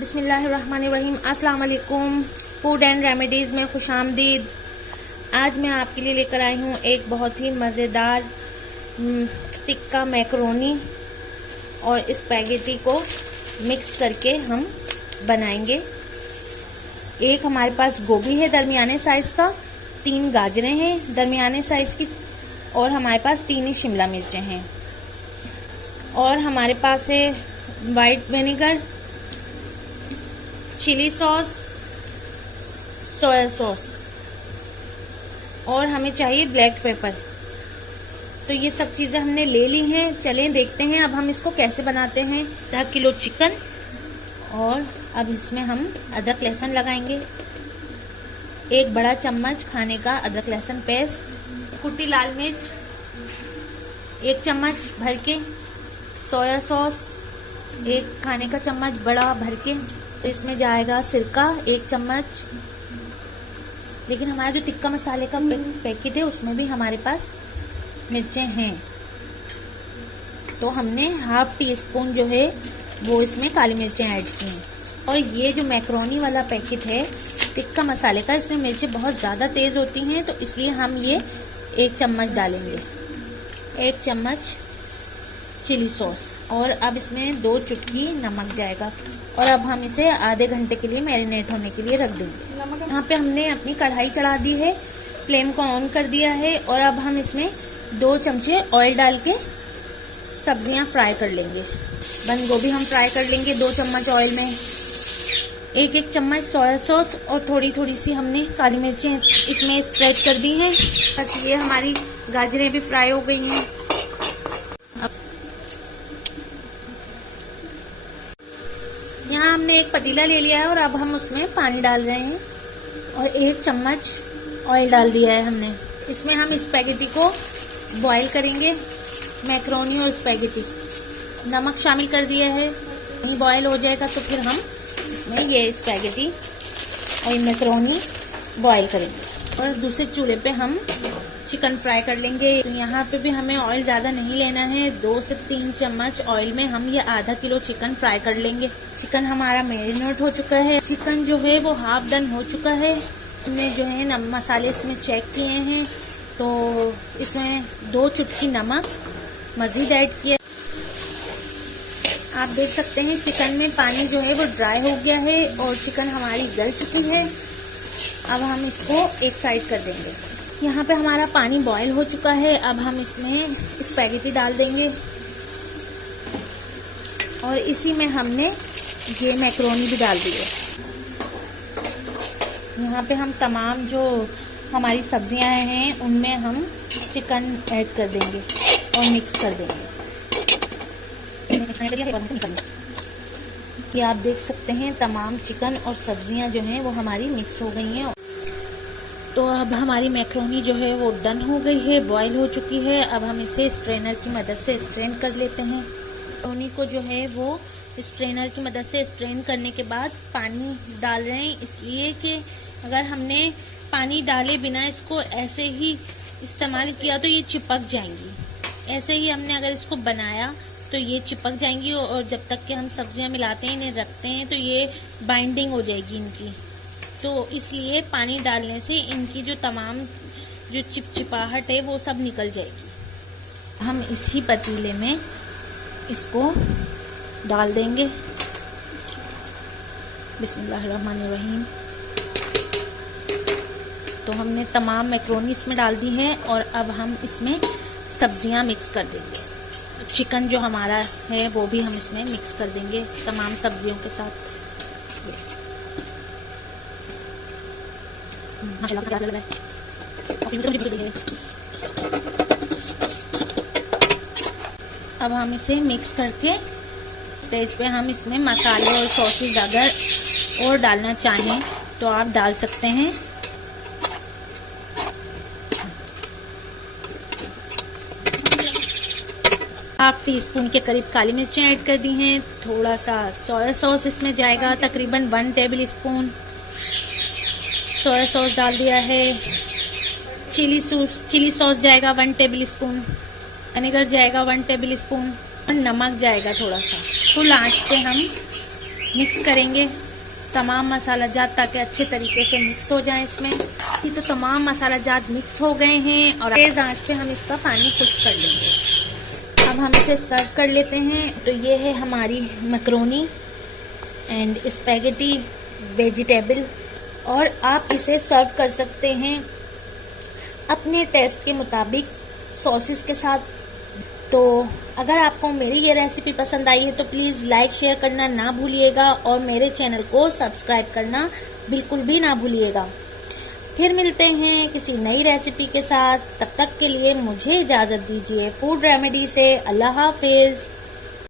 बिस्मिल्लाहिर्रहमानिर्रहीम। अस्सलाम वालेकुम। फूड एंड रेमेडीज़ में खुशामदीद। आज मैं आपके लिए लेकर आई हूँ एक बहुत ही मज़ेदार टिक्का मैकरोनी और स्पैगेटी को मिक्स करके हम बनाएंगे। एक हमारे पास गोभी है दरमियाने साइज़ का, 3 गाजरें हैं दरमियाने साइज़ की, और हमारे पास 3 ही शिमला मिर्चें हैं, और हमारे पास है white vinegar, chilli sauce, soya sauce, और हमें चाहिए ब्लैक पेपर। तो ये सब चीज़ें हमने ले ली हैं। चलें देखते हैं अब हम इसको कैसे बनाते हैं। 10 किलो चिकन, और अब इसमें हम अदरक लहसुन लगाएंगे। 1 बड़ा चम्मच खाने का अदरक लहसुन पेस्ट, कुटी लाल मिर्च 1 चम्मच भर के, सोया सॉस 1 खाने का चम्मच बड़ा भर के, इसमें जाएगा सिरका 1 चम्मच। लेकिन हमारा जो टिक्का मसाले का पैकेट है उसमें भी हमारे पास मिर्चें हैं, तो हमने ½ टी स्पून जो है वो इसमें काली मिर्चें ऐड की हैं। और ये जो मैक्रोनी वाला पैकेट है टिक्का मसाले का, इसमें मिर्चें बहुत ज़्यादा तेज़ होती हैं, तो इसलिए हम ये 1 चम्मच डालेंगे। 1 चम्मच चिली सॉस, और अब इसमें 2 चुटकी नमक जाएगा। और अब हम इसे आधे घंटे के लिए मैरिनेट होने के लिए रख देंगे। यहाँ पे हमने अपनी कढ़ाई चढ़ा दी है, फ्लेम को ऑन कर दिया है, और अब हम इसमें 2 चमचे ऑयल डाल के सब्जियां फ्राई कर लेंगे। बंद गोभी हम फ्राई कर लेंगे 2 चम्मच ऑयल में। 1 चम्मच सोया सॉस और थोड़ी थोड़ी सी हमने काली मिर्चें इसमें स्प्रेड कर दी हैं। बस ये हमारी गाजरें भी फ्राई हो गई हैं। यहाँ हमने एक पतीला ले लिया है, और अब हम उसमें पानी डाल रहे हैं, और 1 चम्मच ऑयल डाल दिया है हमने। इसमें हम स्पैगेटी को बॉईल करेंगे, मैक्रोनी और स्पैगेटी। नमक शामिल कर दिया है, ये बॉईल हो जाएगा तो फिर हम इसमें ये स्पैगेटी और ये मैक्रोनी बॉईल करेंगे। और दूसरे चूल्हे पे हम चिकन फ्राई कर लेंगे। तो यहाँ पे भी हमें ऑयल ज़्यादा नहीं लेना है, 2 से 3 चम्मच ऑयल में हम ये आधा किलो चिकन फ्राई कर लेंगे। चिकन हमारा मैरिनेट हो चुका है, चिकन जो है वो हाफ डन हो चुका है। हमने जो है नमक मसाले इसमें चेक किए हैं, तो इसमें 2 चुटकी नमक मज़ीद ऐड किया। आप देख सकते हैं चिकन में पानी जो है वो ड्राई हो गया है, और चिकन हमारी गल चुकी है। अब हम इसको एक साइड कर देंगे। यहाँ पे हमारा पानी बॉयल हो चुका है। अब हम इसमें स्पैगेटी डाल देंगे, और इसी में हमने ये मैक्रोनी भी डाल दी है। यहाँ पे हम तमाम जो हमारी सब्जियां हैं उनमें हम चिकन ऐड कर देंगे और मिक्स कर देंगे। ये आप देख सकते हैं तमाम चिकन और सब्जियां जो हैं वो हमारी मिक्स हो गई हैं। तो अब हमारी मैक्रोनी जो है वो डन हो गई है, बॉईल हो चुकी है। अब हम इसे स्ट्रेनर की मदद से स्ट्रेन कर लेते हैं। मैक्रोनी को जो है वो स्ट्रेनर की मदद से स्ट्रेन करने के बाद पानी डाल रहे हैं, इसलिए कि अगर हमने पानी डाले बिना इसको ऐसे ही इस्तेमाल किया तो ये चिपक जाएंगी। ऐसे ही हमने अगर इसको बनाया तो ये चिपक जाएंगी, और जब तक कि हम सब्जियां मिलाते हैं, इन्हें रखते हैं, तो ये बाइंडिंग हो जाएगी इनकी। तो इसलिए पानी डालने से इनकी जो तमाम जो चिपचिपाहट है वो सब निकल जाएगी। हम इसी पतीले में इसको डाल देंगे। बिस्मिल्लाहिर्रहमानिर्रहीम। तो हमने तमाम मैक्रोनी इसमें डाल दी है, और अब हम इसमें सब्जियां मिक्स कर देंगे। चिकन जो हमारा है वो भी हम इसमें मिक्स कर देंगे तमाम सब्जियों के साथ। अब हम इसे मिक्स करके स्टेज पे हम इसमें मसाले और सॉसेज अगर और डालना चाहें तो आप डाल सकते हैं। ½ टी स्पून के करीब काली मिर्चें ऐड कर दी हैं। थोड़ा सा सोया सॉस इसमें जाएगा, तकरीबन 1 टेबल स्पून सोया सॉस डाल दिया है। चिली सॉस जाएगा 1 टेबल स्पून, विनेगर जाएगा 1 टेबल स्पून, और नमक जाएगा थोड़ा सा। फुल आंच पे हम मिक्स करेंगे तमाम मसाला जात ताकि अच्छे तरीके से मिक्स हो जाए इसमें। ये तो तमाम मसाला जात मिक्स हो गए हैं और तेज आंच पे हम इसका पानी खुश्क कर लेंगे। अब हम इसे सर्व कर लेते हैं। तो ये है हमारी मैक्रोनी एंड स्पैगेटी वेजिटेबल, और आप इसे सर्व कर सकते हैं अपने टेस्ट के मुताबिक सॉसेस के साथ। तो अगर आपको मेरी ये रेसिपी पसंद आई है तो प्लीज़ लाइक शेयर करना ना भूलिएगा और मेरे चैनल को सब्सक्राइब करना बिल्कुल भी ना भूलिएगा। फिर मिलते हैं किसी नई रेसिपी के साथ, तब तक के लिए मुझे इजाज़त दीजिए फूड रेमेडी से। अल्लाह हाफिज़।